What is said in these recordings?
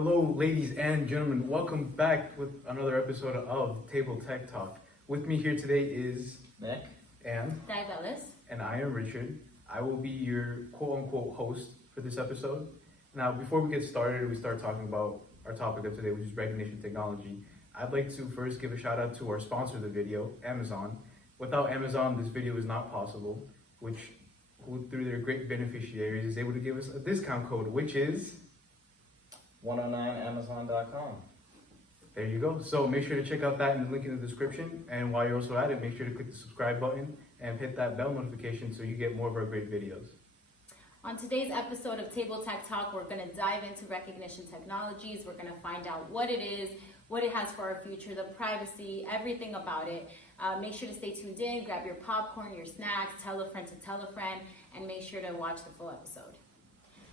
Hello, ladies and gentlemen. Welcome back with another episode of Table Tech Talk. With me here today is Nick. Anne. Diabelis. And I am Richard. I will be your quote-unquote host for this episode. Now, before we get started, we start talking about our topic of today, which is recognition technology. I'd like to first give a shout out to our sponsor of the video, Amazon. Without Amazon, this video is not possible, who through their great beneficiaries is able to give us a discount code, which is 109amazon.com. there you go. So make sure to check out that in the link in the description. And while you're also at it, make sure to click the subscribe button and hit that bell notification so you get more of our great videos. On today's episode of Table Tech Talk, we're going to dive into recognition technologies. We're going to find out what it is, what it has for our future, the privacy, everything about it. Make sure to stay tuned in, grab your popcorn, your snacks, tell a friend to tell a friend, and make sure to watch the full episode.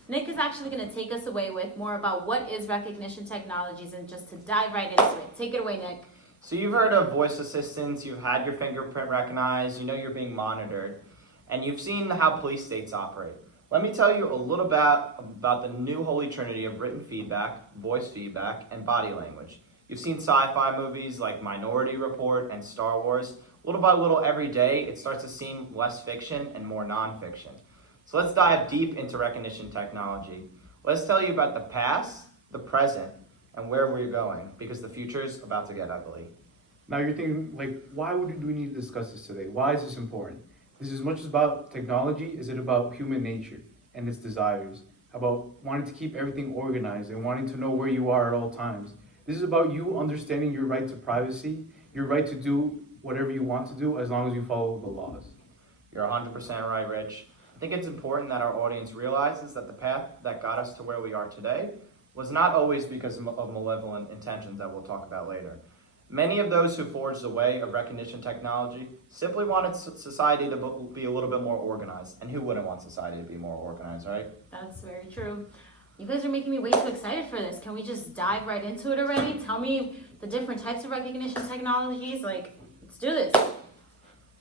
Nick is actually going to take us away with more about what is recognition technologies and just to dive right into it. Take it away, Nick. So you've heard of voice assistants, you've had your fingerprint recognized, you know you're being monitored, and you've seen how police states operate. Let me tell you a little bit about the new holy trinity of written feedback, voice feedback, and body language. You've seen sci-fi movies like Minority Report and Star Wars. Little by little every day, it starts to seem less fiction and more non-fiction. So let's dive deep into recognition technology. Let's tell you about the past, the present, and where we're going, because the future is about to get ugly. Now you're thinking, why do we need to discuss this today? Why is this important? This is as much about technology as it about human nature and its desires, about wanting to keep everything organized and wanting to know where you are at all times. This is about you understanding your right to privacy, your right to do whatever you want to do as long as you follow the laws. You're 100% right, Rich. I think it's important that our audience realizes that the path that got us to where we are today was not always because of malevolent intentions that we'll talk about later. Many of those who forged the way of recognition technology simply wanted society to be a little bit more organized. And who wouldn't want society to be more organized, right? That's very true. You guys are making me way too excited for this. Can we just dive right into it already? Tell me the different types of recognition technologies. Let's do this.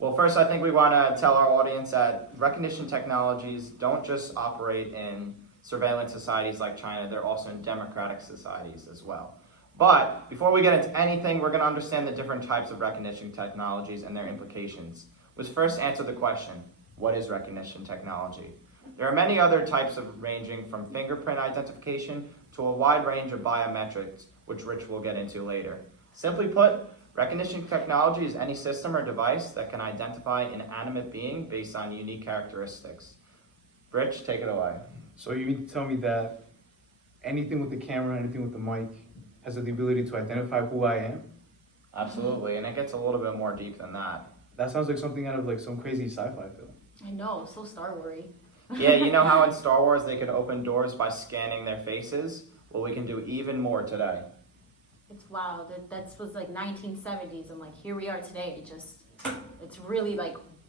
Well, first, I think we want to tell our audience that recognition technologies don't just operate in surveillance societies like China, they're also in democratic societies as well. But before we get into anything, we're going to understand the different types of recognition technologies and their implications. Let's first answer the question, what is recognition technology? There are many other types ranging from fingerprint identification to a wide range of biometrics, which Rich will get into later. Simply put, recognition technology is any system or device that can identify an animate being based on unique characteristics. Rich, take it away. So you mean to tell me that anything with the camera, anything with the mic has the ability to identify who I am? Absolutely, and it gets a little bit more deep than that. That sounds like something out of some crazy sci-fi film. I know, so Star Wars. Yeah, you know how in Star Wars they could open doors by scanning their faces? Well, we can do even more today. It's wow. That was 1970s, and here we are today. It's really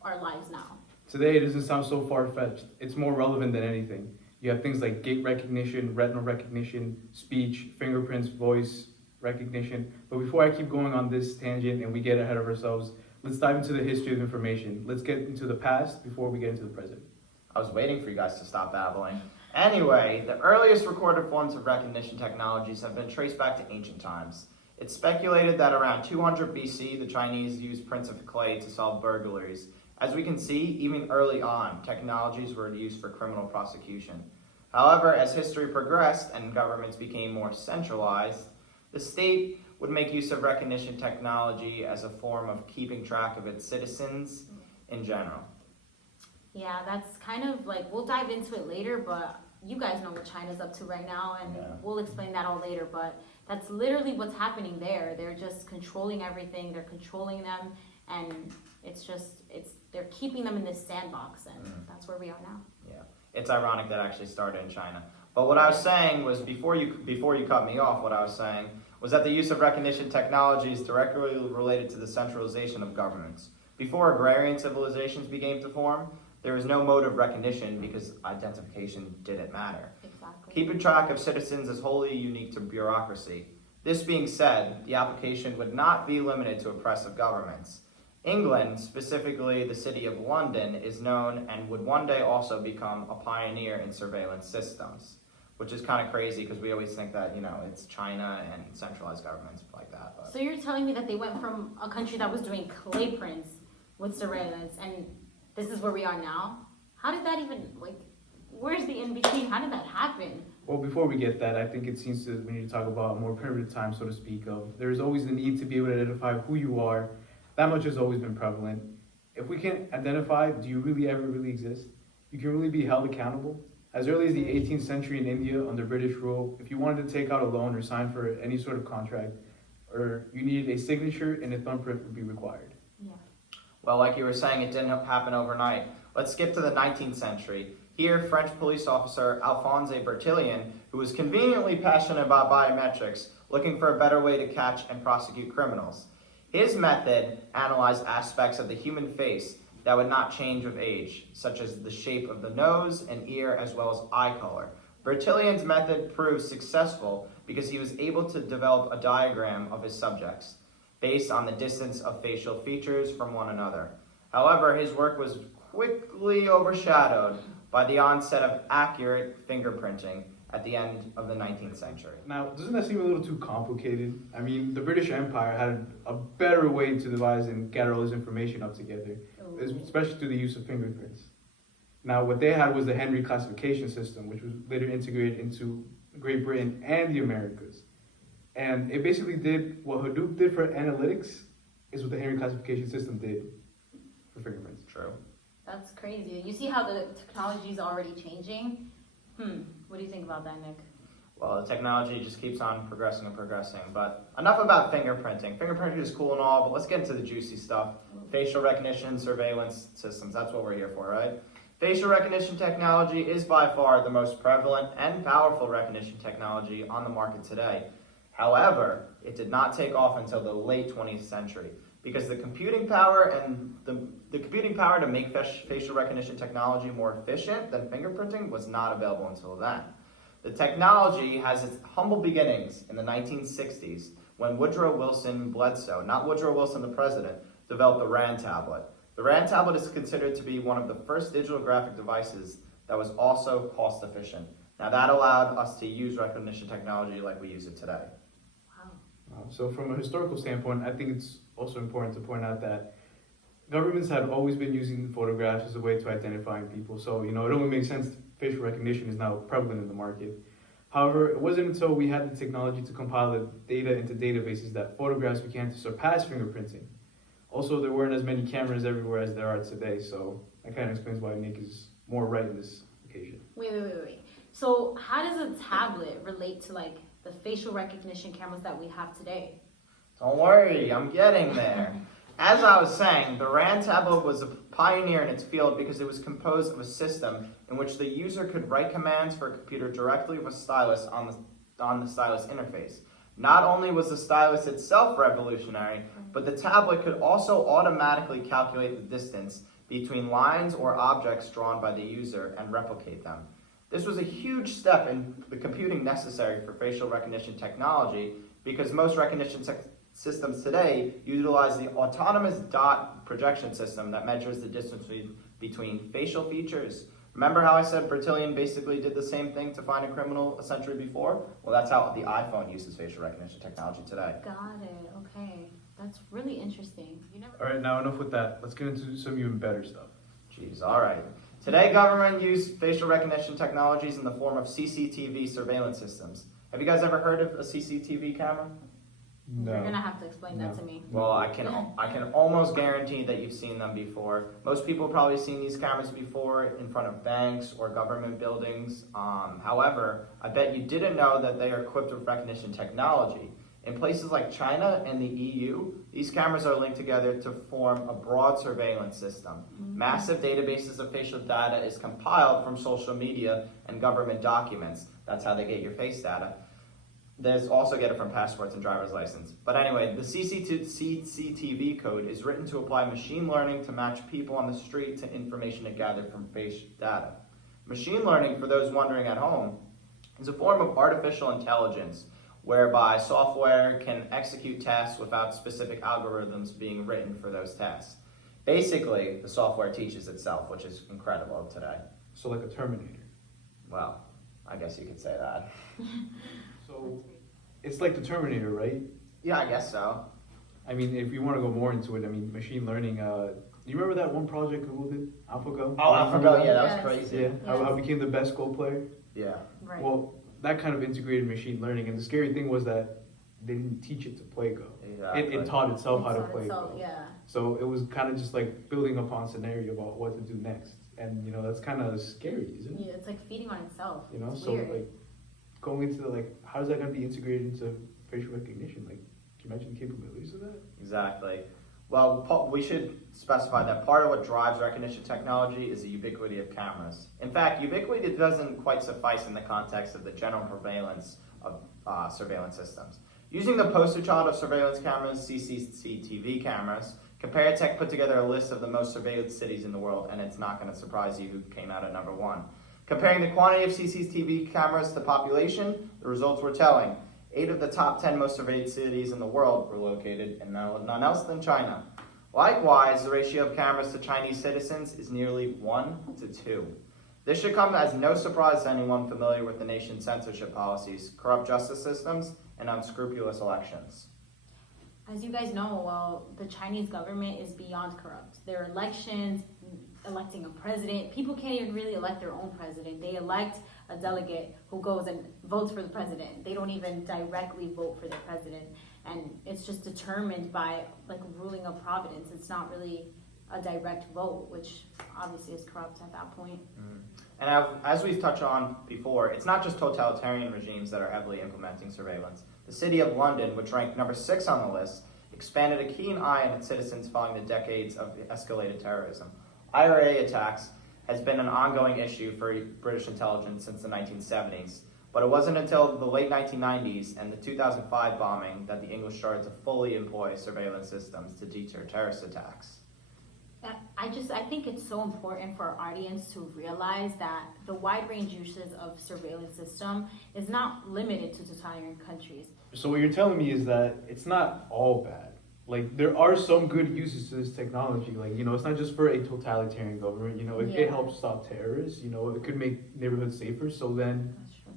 our lives now. Today, it doesn't sound so far-fetched. It's more relevant than anything. You have things like gait recognition, retinal recognition, speech, fingerprints, voice recognition. But before I keep going on this tangent and we get ahead of ourselves, let's dive into the history of information. Let's get into the past before we get into the present. I was waiting for you guys to stop babbling. Anyway, the earliest recorded forms of recognition technologies have been traced back to ancient times. It's speculated that around 200 BC, the Chinese used prints of clay to solve burglaries. As we can see, even early on, technologies were used for criminal prosecution. However, as history progressed and governments became more centralized, the state would make use of recognition technology as a form of keeping track of its citizens in general. Yeah, that's kind of we'll dive into it later, but you guys know what China's up to right now, and we'll explain that all later, but that's literally what's happening there. They're just controlling everything, they're controlling them, and they're keeping them in this sandbox, and that's where we are now. Yeah, it's ironic that actually started in China. But what I was saying was, before you cut me off, what I was saying was that the use of recognition technology is directly related to the centralization of governments. Before agrarian civilizations began to form, there was no mode of recognition because identification didn't matter. Exactly. Keeping track of citizens is wholly unique to bureaucracy. This being said, the application would not be limited to oppressive governments. England, specifically the city of London, is known and would one day also become a pioneer in surveillance systems. which is kind of crazy because we always think that, it's China and centralized governments like that. But So you're telling me that they went from a country that was doing clay prints with surveillance, and this is where we are now? How did that even, where's the in-between? How did that happen? Well, before we get that, I think it seems to, we need to talk about a more primitive time, so to speak, of there's always the need to be able to identify who you are. That much has always been prevalent. If we can identify, do you really ever really exist? You can really be held accountable. As early as the 18th century in India, under British rule, if you wanted to take out a loan or sign for any sort of contract, or you needed a signature and a thumbprint would be required. Yeah. Well, like you were saying, it didn't happen overnight. Let's skip to the 19th century. Here, French police officer Alphonse Bertillon, who was conveniently passionate about biometrics, looking for a better way to catch and prosecute criminals. His method analyzed aspects of the human face that would not change with age, such as the shape of the nose and ear as well as eye color. Bertillon's method proved successful because he was able to develop a diagram of his subjects based on the distance of facial features from one another. However, his work was quickly overshadowed by the onset of accurate fingerprinting at the end of the 19th century. Now, doesn't that seem a little too complicated? I mean, the British Empire had a better way to devise and gather all this information up together, especially through the use of fingerprints. Now, what they had was the Henry classification system, which was later integrated into Great Britain and the Americas. And it basically did what Hadoop did for analytics, is what the Henry classification system did for fingerprints. True. That's crazy. You see how the technology is already changing? What do you think about that, Nick? Well, the technology just keeps on progressing and progressing. But enough about fingerprinting. Fingerprinting is cool and all, but let's get into the juicy stuff. Facial recognition, surveillance systems. That's what we're here for, right? Facial recognition technology is by far the most prevalent and powerful recognition technology on the market today. However, it did not take off until the late 20th century because the computing power and the computing power to make facial recognition technology more efficient than fingerprinting was not available until then. The technology has its humble beginnings in the 1960s when Woodrow Wilson Bledsoe, not Woodrow Wilson the president, developed the RAND tablet. The RAND tablet is considered to be one of the first digital graphic devices that was also cost efficient. Now that allowed us to use recognition technology like we use it today. Wow. So from a historical standpoint, I think it's also important to point out that governments have always been using photographs as a way to identifying people. So, it only makes sense facial recognition is now prevalent in the market. However, it wasn't until we had the technology to compile the data into databases that photographs began to surpass fingerprinting. Also, there weren't as many cameras everywhere as there are today, so that kind of explains why Nick is more right in this occasion. Wait. So how does a tablet relate to the facial recognition cameras that we have today? Don't worry, I'm getting there. As I was saying, the RAND tablet was a pioneer in its field because it was composed of a system in which the user could write commands for a computer directly with a stylus on the stylus interface. Not only was the stylus itself revolutionary, but the tablet could also automatically calculate the distance between lines or objects drawn by the user and replicate them. This was a huge step in the computing necessary for facial recognition technology because most recognition systems today utilize the autonomous dot projection system that measures the distance between facial features. Remember how I said Bertillon basically did the same thing to find a criminal a century before? Well, that's how the iPhone uses facial recognition technology today. Got it. Okay. That's really interesting. All right, now enough with that. Let's get into some even better stuff. Jeez, all right. Today, government use facial recognition technologies in the form of CCTV surveillance systems. Have you guys ever heard of a CCTV camera? You're gonna have to explain that to me. Well, I can almost guarantee that you've seen them before. Most people have probably seen these cameras before in front of banks or government buildings. However, I bet you didn't know that they are equipped with recognition technology. In places like China and the EU, these cameras are linked together to form a broad surveillance system. Massive databases of facial data is compiled from social media and government documents. That's how they get your face data. There's also get it from passports and driver's license. But anyway, the CCTV code is written to apply machine learning to match people on the street to information it gathered from face data. Machine learning, for those wondering at home, is a form of artificial intelligence whereby software can execute tasks without specific algorithms being written for those tasks. Basically, the software teaches itself, which is incredible today. So like a Terminator. Well, I guess you could say that. So it's like the Terminator, right? Yeah, I guess so. I mean, if you want to go more into it, I mean, machine learning. Do you remember that one project Google did, AlphaGo? Oh, I Remember forgot. Yeah, that was Yes. crazy. Yeah, Yes. I became the best Go player. Yeah. Right. Well, that kind of integrated machine learning, and the scary thing was that they didn't teach it to play Go. Exactly. It taught itself how to It's on play itself, Go. yeah. So it was kind of just like building upon scenario about what to do next, and you know that's kind of scary, isn't it? Yeah, it's like feeding on itself. You know, It's so weird. like going into the, like, how is that going to be integrated into facial recognition? Like, can you imagine the capabilities of that? Exactly. Well, we should specify that part of what drives recognition technology is the ubiquity of cameras. In fact, ubiquity doesn't quite suffice in the context of the general prevalence of surveillance systems. Using the poster child of surveillance cameras, CCTV cameras, Comparitech put together a list of the most surveilled cities in the world, and it's not going to surprise you who came out at number 1. Comparing the quantity of CCTV cameras to population, the results were telling. 8 of the top 10 most surveyed cities in the world were located in none else than China. Likewise, the ratio of cameras to Chinese citizens is nearly 1 to 2. This should come as no surprise to anyone familiar with the nation's censorship policies, corrupt justice systems, and unscrupulous elections. As you guys know, well, the Chinese government is beyond corrupt. Their elections, electing a president, people can't even really elect their own president. They elect a delegate who goes and votes for the president. They don't even directly vote for the president. And it's just determined by like ruling of providence. It's not really a direct vote, which obviously is corrupt at that point. And as we've touched on before, it's not just totalitarian regimes that are heavily implementing surveillance. The City of London, which ranked number 6 on the list, expanded a keen eye on its citizens following the decades of escalated terrorism. IRA attacks has been an ongoing issue for British intelligence since the 1970s, but it wasn't until the late 1990s and the 2005 bombing that the English started to fully employ surveillance systems to deter terrorist attacks. I think it's so important for our audience to realize that the wide range uses of surveillance system is not limited to totalitarian countries. So what you're telling me is that it's not all bad. Like, there are some good uses to this technology. Like, you know, it's not just for a totalitarian government. You know, it Yeah. helps stop terrorists. You know, it could make neighborhoods safer. So then, That's true.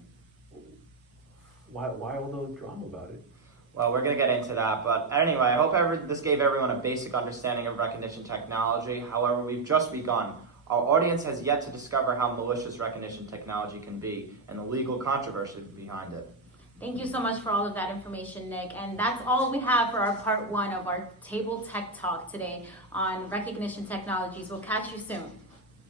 why all the drama about it? Well, we're going to get into that, but anyway, I hope this gave everyone a basic understanding of recognition technology. However, we've just begun. Our audience has yet to discover how malicious recognition technology can be and the legal controversy behind it. Thank you so much for all of that information, Nick. And that's all we have for our part 1 of our Table Tech Talk today on recognition technologies. We'll catch you soon.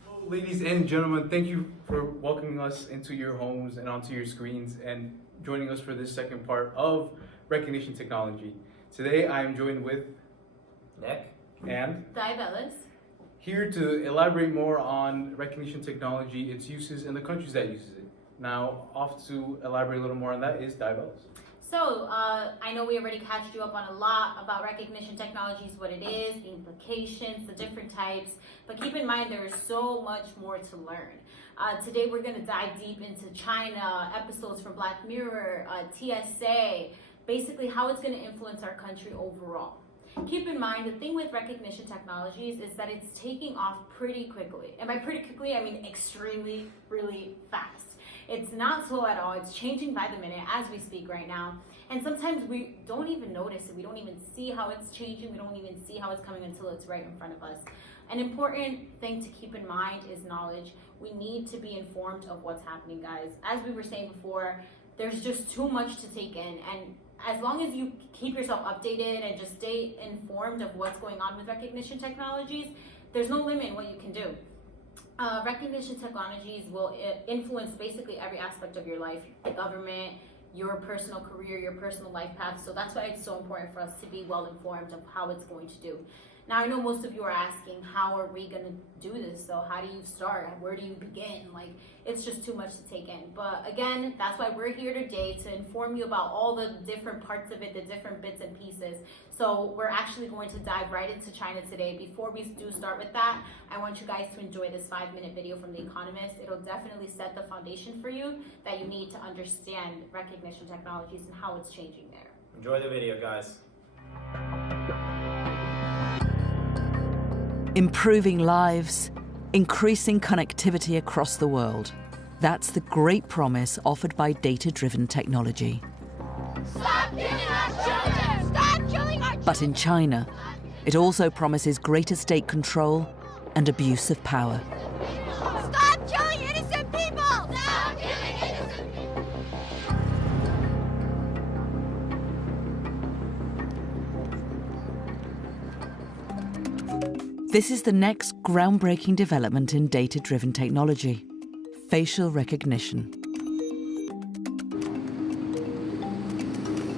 Well, ladies and gentlemen, thank you for welcoming us into your homes and onto your screens and joining us for this second part of recognition technology. Today I am joined with Nick? and Diabelis. here to elaborate more on recognition technology, its uses, and the countries that uses it. Now, off to elaborate a little more on that is Diabelis. So, I know we already catched you up on a lot about recognition technologies, what it is, the implications, the different types, but keep in mind there is so much more to learn. Today we're going to dive deep into China, episodes from Black Mirror, TSA, basically how it's going to influence our country overall. Keep in mind, the thing with recognition technologies is that it's taking off pretty quickly. And by pretty quickly, I mean extremely, really fast. It's not slow at all. It's changing by the minute as we speak right now. And sometimes we don't even notice it. We don't even see how it's changing. We don't even see how it's coming until it's right in front of us. An important thing to keep in mind is knowledge. We need to be informed of what's happening, guys. As we were saying before, there's just too much to take in. And as long as you keep yourself updated and just stay informed of what's going on with recognition technologies, there's no limit in what you can do. Recognition technologies will influence basically every aspect of your life, the government, your personal career, your personal life path. So that's why it's so important for us to be well informed of how it's going to do. Now, I know most of you are asking, how are we going to do this? So how do you start? Where do you begin? Like, it's just too much to take in. But again, that's why we're here today, to inform you about all the different parts of it, the different bits and pieces. So we're actually going to dive right into China today. Before we do start with that, I want you guys to enjoy this 5-minute video from The Economist. It'll definitely set the foundation for you that you need to understand recognition technologies and how it's changing there. Enjoy the video, guys. Improving lives, increasing connectivity across the world. That's the great promise offered by data-driven technology. Stop killing our children! Stop killing our children! But in China, it also promises greater state control and abuse of power. Stop killing innocent people! Stop killing innocent people! This is the next groundbreaking development in data-driven technology: facial recognition.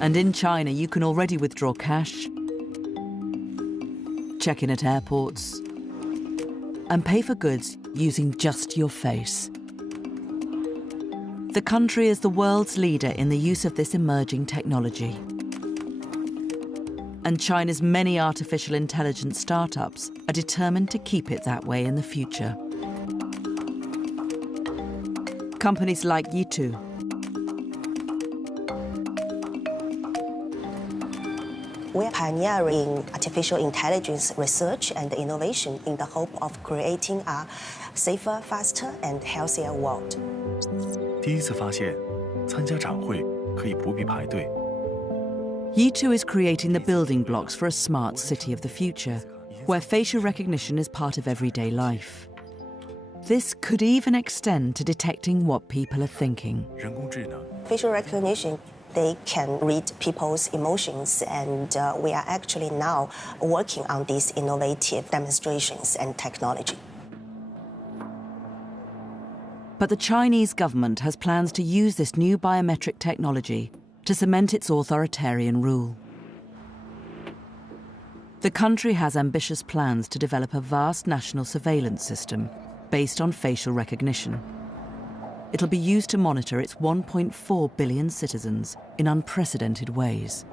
And in China, you can already withdraw cash, check in at airports, and pay for goods using just your face. The country is the world's leader in the use of this emerging technology. And China's many artificial intelligence startups are determined to keep it that way in the future. Companies like Yitu, We are pioneering artificial intelligence research and innovation in the hope of creating a safer, faster, and healthier world. 第一次发现，参加展会可以不必排队。 Yitu is creating the building blocks for a smart city of the future, where facial recognition is part of everyday life. This could even extend to detecting what people are thinking. 人工智能 Facial recognition, they can read people's emotions, and we are actually now working on these innovative demonstrations and technology. But the Chinese government has plans to use this new biometric technology to cement its authoritarian rule. The country has ambitious plans to develop a vast national surveillance system based on facial recognition. It'll be used to monitor its 1.4 billion citizens in unprecedented ways,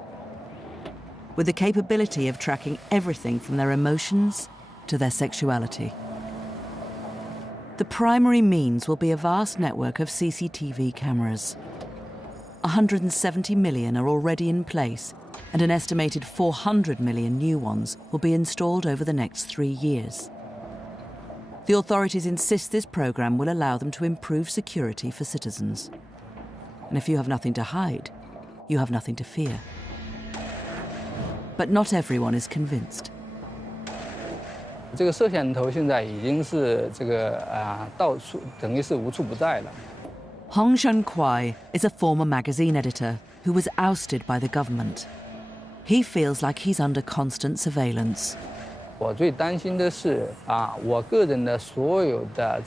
with the capability of tracking everything from their emotions to their sexuality. The primary means will be a vast network of CCTV cameras. 170 million are already in place, and an estimated 400 million new ones will be installed over the next 3 years. The authorities insist this program will allow them to improve security for citizens. And if you have nothing to hide, you have nothing to fear. But not everyone is convinced. 这个摄像头现在已经是到处等于是无处不在了。 Hong Shenquai is a former magazine editor who was ousted by the government. He feels like he's under constant surveillance. 我最担心的是我个人的所有的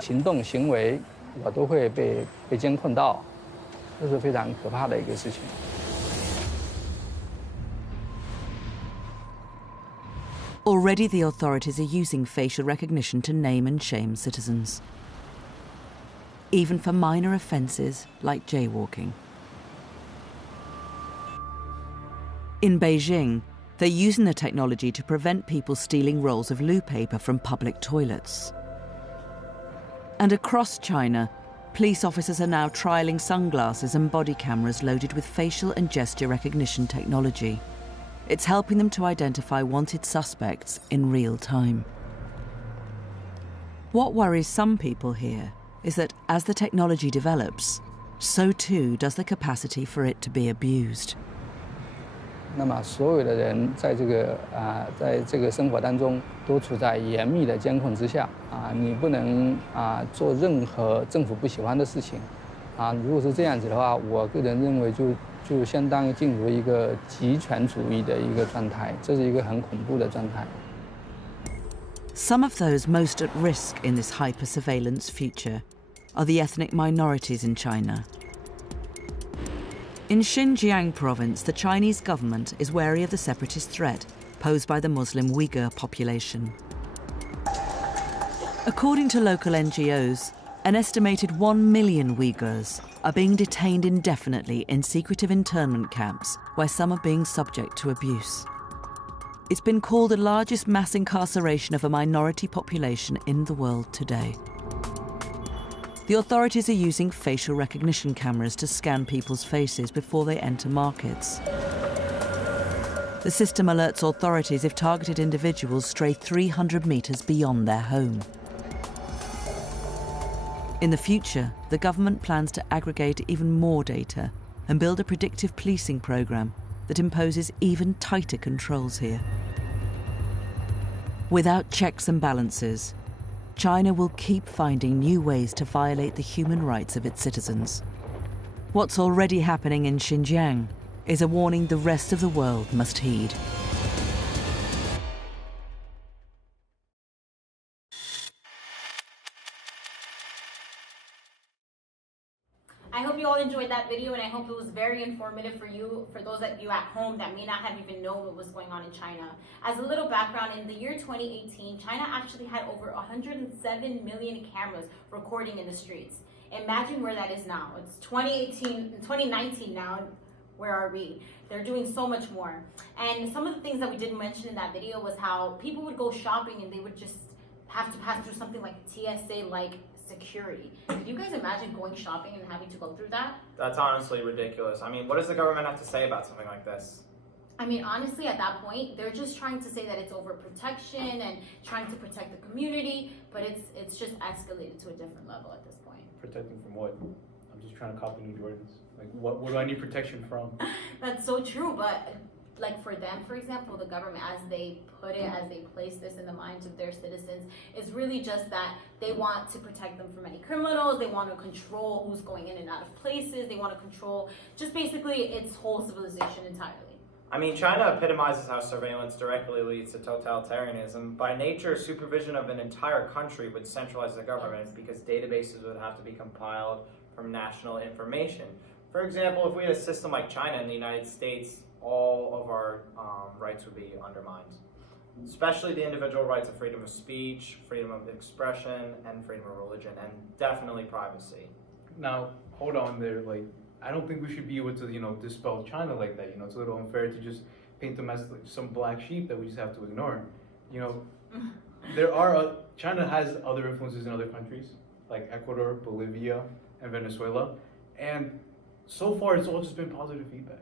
行动行为，我都会被监控到，这是非常可怕的一个事情。 Already the authorities are using facial recognition to name and shame citizens, even for minor offences like jaywalking. In Beijing, they're using the technology to prevent people stealing rolls of loo paper from public toilets. And across China, police officers are now trialling sunglasses and body cameras loaded with facial and gesture recognition technology. It's helping them to identify wanted suspects in real time. What worries some people here is that as the technology develops, so too does the capacity for it to be abused. 那么所有的人在这个生活当中都处在严密的监控之下你不能做任何政府不喜欢的事情如果是这样子的话，我个人认为就相当于进入一个极权主义的一个状态，这是一个很恐怖的状态。 Some of those most at risk in this hyper-surveillance future are the ethnic minorities in China. In Xinjiang province, the Chinese government is wary of the separatist threat posed by the Muslim Uyghur population. According to local NGOs, an estimated 1 million Uyghurs are being detained indefinitely in secretive internment camps where some are being subject to abuse. It's been called the largest mass incarceration of a minority population in the world today. The authorities are using facial recognition cameras to scan people's faces before they enter markets. The system alerts authorities if targeted individuals stray 300 meters beyond their home. In the future, the government plans to aggregate even more data and build a predictive policing program that imposes even tighter controls here. Without checks and balances, China will keep finding new ways to violate the human rights of its citizens. What's already happening in Xinjiang is a warning the rest of the world must heed. I hope you all enjoyed that video, and I hope it was very informative for you, for those of you at home that may not have even known what was going on in China. As a little background, in the year 2018, China actually had over 107 million cameras recording in the streets. Imagine where that is now. It's 2019 now. Where are we? They're doing so much more. And some of the things that we didn't mention in that video was how people would go shopping and they would just have to pass through something like TSA-like security. Could you guys imagine going shopping and having to go through that? That's honestly ridiculous. I mean, what does the government have to say about something like this? I mean, honestly, at that point, they're just trying to say that it's overprotection and trying to protect the community, but it's just escalated to a different level at this point. Protecting from what? I'm just trying to copy New Jordans. Like, what do I need protection from? That's so true, but like for them, for example, the government, as they put it, as they place this in the minds of their citizens, is really just that they want to protect them from any criminals, they want to control who's going in and out of places, they want to control just basically its whole civilization entirely. I mean, China epitomizes how surveillance directly leads to totalitarianism. By nature, supervision of an entire country would centralize the government because databases would have to be compiled from national information. For example, if we had a system like China in the United States, all of our rights would be undermined, especially the individual rights of freedom of speech, freedom of expression, and freedom of religion, and definitely privacy. Now, hold on there. Like, I don't think we should be able to, dispel China like that. It's a little unfair to just paint them as like some black sheep that we just have to ignore. China has other influences in other countries, like Ecuador, Bolivia, and Venezuela, and so far it's all just been positive feedback.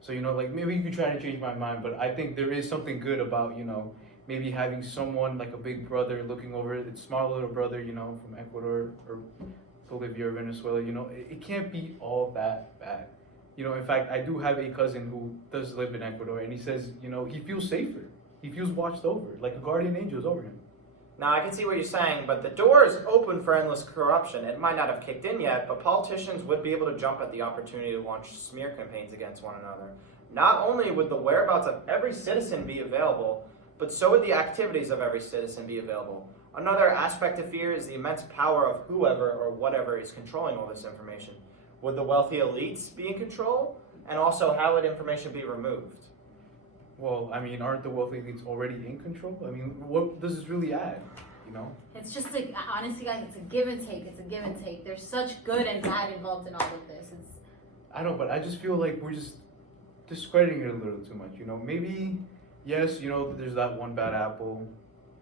So, maybe you could try to change my mind, but I think there is something good about, maybe having someone like a big brother looking over its small little brother, from Ecuador or Bolivia or Venezuela. It can't be all that bad. In fact, I do have a cousin who does live in Ecuador, and he says, he feels safer. He feels watched over, like a guardian angel is over him. Now, I can see what you're saying, but the door is open for endless corruption. It might not have kicked in yet, but politicians would be able to jump at the opportunity to launch smear campaigns against one another. Not only would the whereabouts of every citizen be available, but so would the activities of every citizen be available. Another aspect of fear is the immense power of whoever or whatever is controlling all this information. Would the wealthy elites be in control? And also, how would information be removed? Well, I mean, aren't the wealthy elites already in control? I mean, what does this really add, It's just honestly, guys, it's a give and take. It's a give and take. There's such good and bad involved in all of this. I know, but I just feel like we're just discrediting it a little too much, Maybe, yes, there's that one bad apple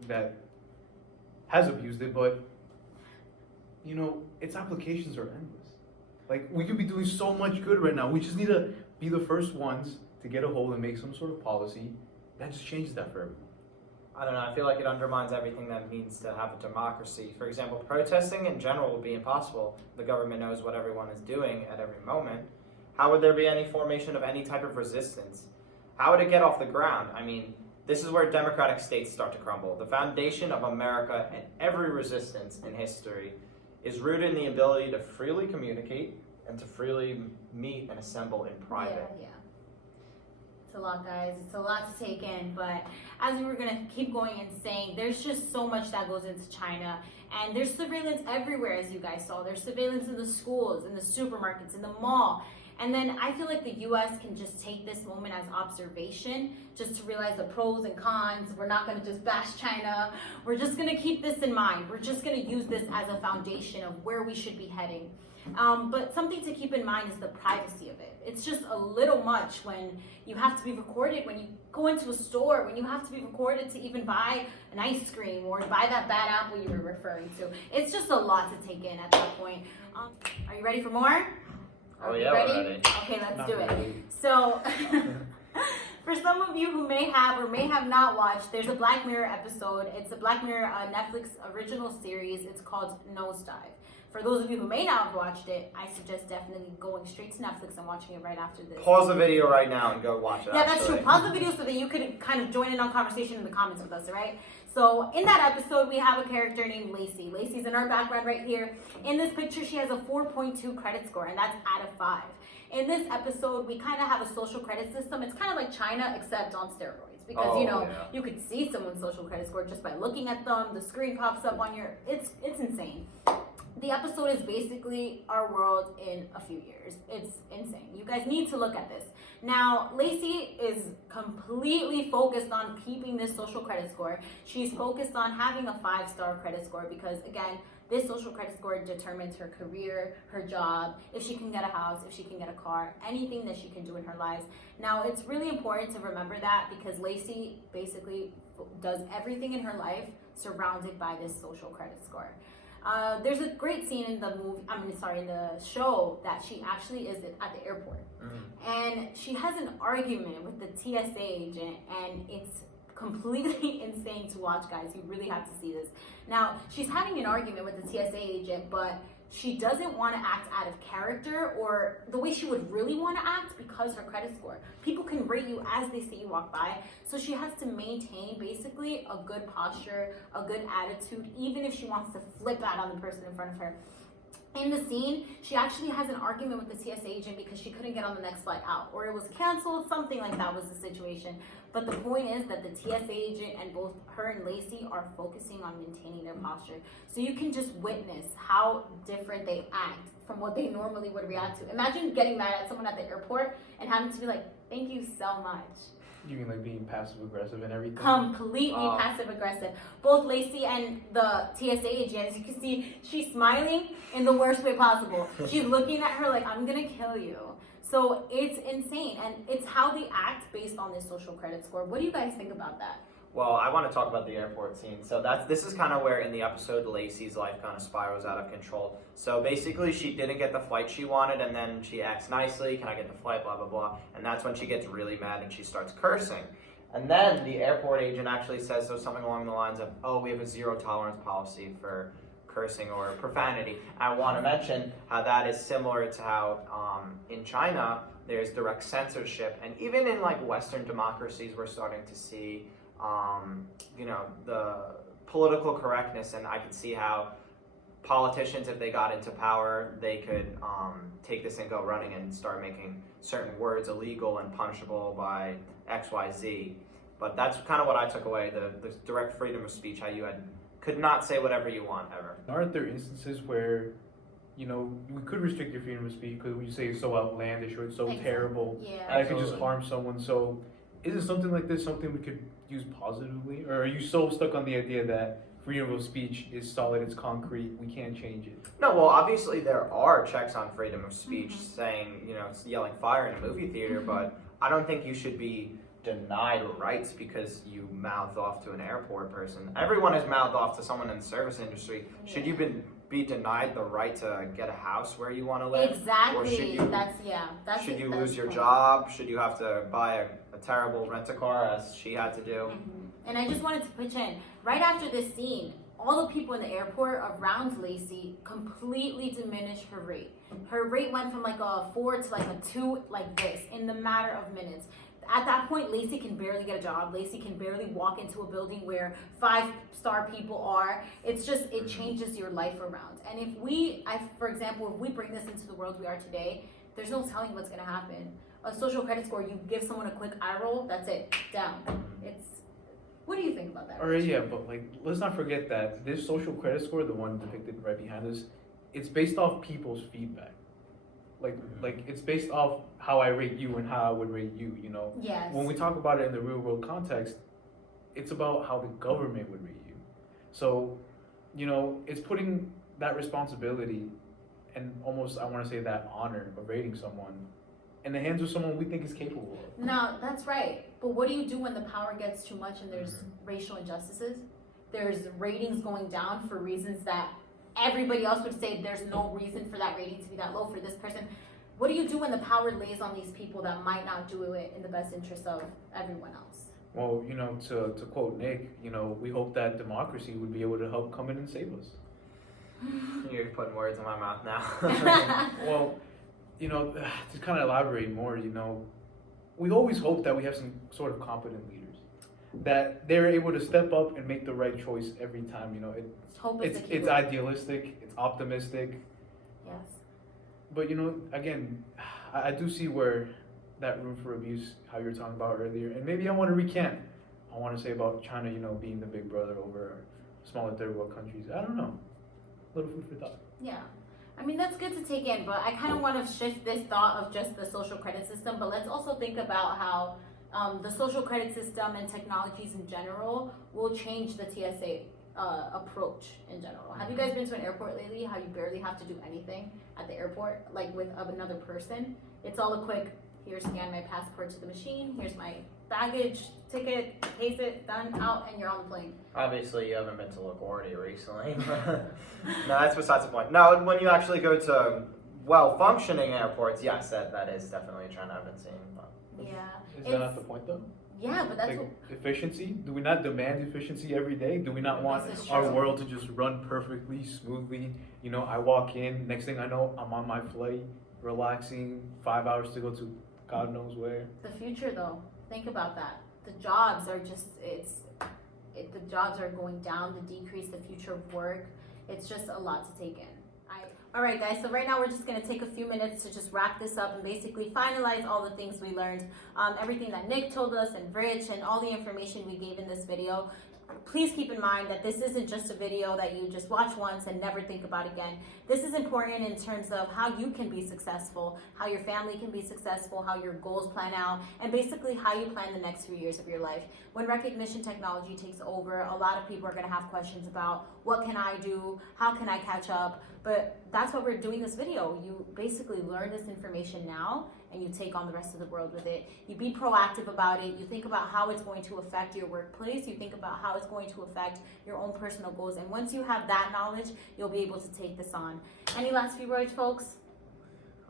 that has abused it, but, its applications are endless. Like, we could be doing so much good right now. We just need to be the first ones to get a hold and make some sort of policy that just changes that for everyone. I don't know, I feel like it undermines everything that it means to have a democracy. For example, protesting in general would be impossible. The government knows what everyone is doing at every moment. How would there be any formation of any type of resistance? How would it get off the ground? I mean, this is where democratic states start to crumble. The foundation of America and every resistance in history is rooted in the ability to freely communicate and to freely meet and assemble in private. Yeah. It's a lot, guys. It's a lot to take in, but as we were going to keep going and saying, there's just so much that goes into China, and there's surveillance everywhere, as you guys saw. There's surveillance in the schools, in the supermarkets, in the mall. And then I feel like the U.S. can just take this moment as observation, just to realize the pros and cons. We're not going to just bash China. We're just going to keep this in mind. We're just going to use this as a foundation of where we should be heading. But something to keep in mind is the privacy of it. It's just a little much when you have to be recorded, when you go into a store, when you have to be recorded to even buy an ice cream or buy that bad apple you were referring to. It's just a lot to take in at that point. Are you ready for more? Oh yeah, we're ready. Okay, let's do it. So, for some of you who may have or may have not watched, there's a Black Mirror episode. It's a Black Mirror Netflix original series. It's called Nosedive. For those of you who may not have watched it, I suggest definitely going straight to Netflix and watching it right after this. Pause the video right now and go watch it. Yeah, that's true. actually. Pause the video so that you could kind of join in on conversation in the comments with us, all right? So in that episode, we have a character named Lacey. Lacey's in our background right here. In this picture, she has a 4.2 credit score, and that's out of 5. In this episode, we kind of have a social credit system. It's kind of like China, except on steroids. Because, you could see someone's social credit score just by looking at them. The screen pops up on your... It's insane. The episode is basically our world in a few years. It's insane. You guys need to look at this. Now, Lacey is completely focused on keeping this social credit score. She's focused on having a 5-star credit score because, again, this social credit score determines her career, her job, if she can get a house, if she can get a car, anything that she can do in her lives. Now, it's really important to remember that because Lacey basically does everything in her life surrounded by this social credit score. There's a great scene in the in the show that she actually is at the airport. And she has an argument with the TSA agent, and it's completely insane to watch, guys. You really have to see this. Now, she's having an argument with the TSA agent, but she doesn't want to act out of character or the way she would really want to act because her credit score. People can rate you as they see you walk by. So she has to maintain basically a good posture, a good attitude, even if she wants to flip out on the person in front of her. In the scene, she actually has an argument with the TSA agent because she couldn't get on the next flight out, or it was canceled, something like that was the situation. But the point is that the TSA agent and both her and Lacey are focusing on maintaining their posture. So you can just witness how different they act from what they normally would react to. Imagine getting mad at someone at the airport and having to be like, thank you so much. You mean like being passive aggressive and everything? Completely passive aggressive. Both Lacey and the TSA agent, as you can see, she's smiling in the worst way possible. She's looking at her like, I'm gonna kill you. So it's insane, and it's how they act based on this social credit score. What do you guys think about that? Well, I want to talk about the airport scene. So this is kind of where in the episode Lacey's life kind of spirals out of control. So basically she didn't get the flight she wanted, and then she acts nicely, can I get the flight, blah, blah, blah. And that's when she gets really mad and she starts cursing. And then the airport agent actually says something along the lines of, oh, we have a 0 tolerance policy for cursing or profanity. I want to mention how that is similar to how in China there's direct censorship, and even in like Western democracies we're starting to see the political correctness, and I could see how politicians, if they got into power, they could take this and go running and start making certain words illegal and punishable by XYZ. But that's kind of what I took away, the direct freedom of speech, how you could not say whatever you want ever. Aren't there instances where, we could restrict your freedom of speech because you say it's so outlandish or it's so terrible, and it could just harm someone? So isn't something like this something we could use positively? Or are you so stuck on the idea that freedom of speech is solid, it's concrete, we can't change it? No, well, obviously there are checks on freedom of speech, saying, yelling fire in a movie theater, but I don't think you should be denied rights because you mouthed off to an airport person. Everyone has mouthed off to someone in the service industry. Should you be denied the right to get a house where you want to live? Exactly. Or should you, should you lose your job? Should you have to buy a terrible rent-a-car as she had to do? And I just wanted to pitch in, right after this scene, all the people in the airport around Lacey completely diminished her rate. Her rate went from like a 4 to like a 2, like this, in the matter of minutes. At that point, Lacey can barely get a job. Lacey can barely walk into a building where 5-star people are. It's just, it changes your life around. And for example, if we bring this into the world we are today, there's no telling what's gonna happen. A social credit score, you give someone a quick eye roll, that's it, down. What do you think about that? All right, yeah, but let's not forget that this social credit score, the one depicted right behind us, it's based off people's feedback. Like it's based off how I rate you and how I would rate you, Yes. When we talk about it in the real world context, it's about how the government would rate you. So, it's putting that responsibility and almost, I want to say, that honor of rating someone in the hands of someone we think is capable of. No, that's right. But what do you do when the power gets too much and there's racial injustices? There's ratings going down for reasons that everybody else would say there's no reason for that rating to be that low for this person. What do you do when the power lays on these people that might not do it in the best interest of everyone else? Well, to quote Nick, we hope that democracy would be able to help come in and save us. You're putting words in my mouth now. Well, you know, to kind of elaborate more, you know, we always hope that we have some sort of competent leaders, that they're able to step up and make the right choice every time. You know, Hope is the key it's word. idealistic, it's optimistic, Yes. but you know, again, I do see where that room for abuse, how you were talking about earlier, and maybe I want to recant. I want to say about China, you know, being the big brother over smaller third world countries. I don't know. Little food for thought. Yeah. I mean, that's good to take in, but I kind of want to shift this thought of just the social credit system, but let's also think about how the social credit system and technologies in general will change the TSA approach in general. Have you guys been to an airport lately? How you barely have to do anything at the airport, like with another person? It's all a quick, here, scan my passport to the machine, here's my baggage, ticket, case it, done, out, and you're on the plane. Obviously, you haven't been to LaGuardia recently. No, that's besides the point. No, when you actually go to well-functioning airports, yes, that is definitely a trend I've been seeing. But. Yeah. Is that not the point though? Yeah, but that's Like what, efficiency? Do we not demand efficiency every day? Do we not want This is our true. world to just run perfectly, smoothly? You know, I walk in, next thing I know, I'm on my flight, relaxing, 5 hours to go to God knows where. the future though, think about that. The jobs are just, the jobs are going down, the decrease, the future of work. It's just a lot to take in. All right, guys, so right now we're just gonna take a few minutes to just wrap this up and basically finalize all the things we learned, everything that Nick told us and Rich and all the information we gave in this video. Please keep in mind that this isn't just a video that you just watch once and never think about again. This is important in terms of how you can be successful, how your family can be successful, how your goals plan out, and basically how you plan the next few years of your life. When recognition technology takes over, a lot of people are gonna have questions about what can I do, how can I catch up, but that's what we're doing this video. You basically learn this information now and you take on the rest of the world with it. You be proactive about it. You think about how it's going to affect your workplace. You think about how it's going to affect your own personal goals. And once you have that knowledge, you'll be able to take this on. Any last few words, folks?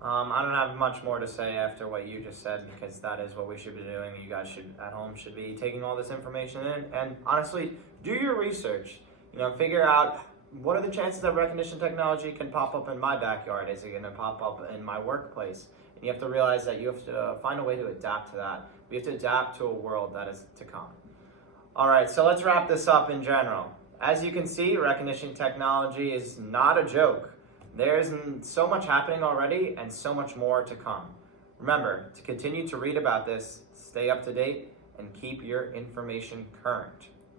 I don't have much more to say after what you just said, because that is what we should be doing. You guys at home should be taking all this information in, and honestly, do your research. You know, figure out what are the chances that recognition technology can pop up in my backyard. Is it going to pop up in my workplace? And you have to realize that you have to find a way to adapt to that. We have to adapt to a world that is to come. All right, so let's wrap this up in general. As you can see, recognition technology is not a joke. There's so much happening already and so much more to come. Remember to continue to read about this, stay up to date, and keep your information current.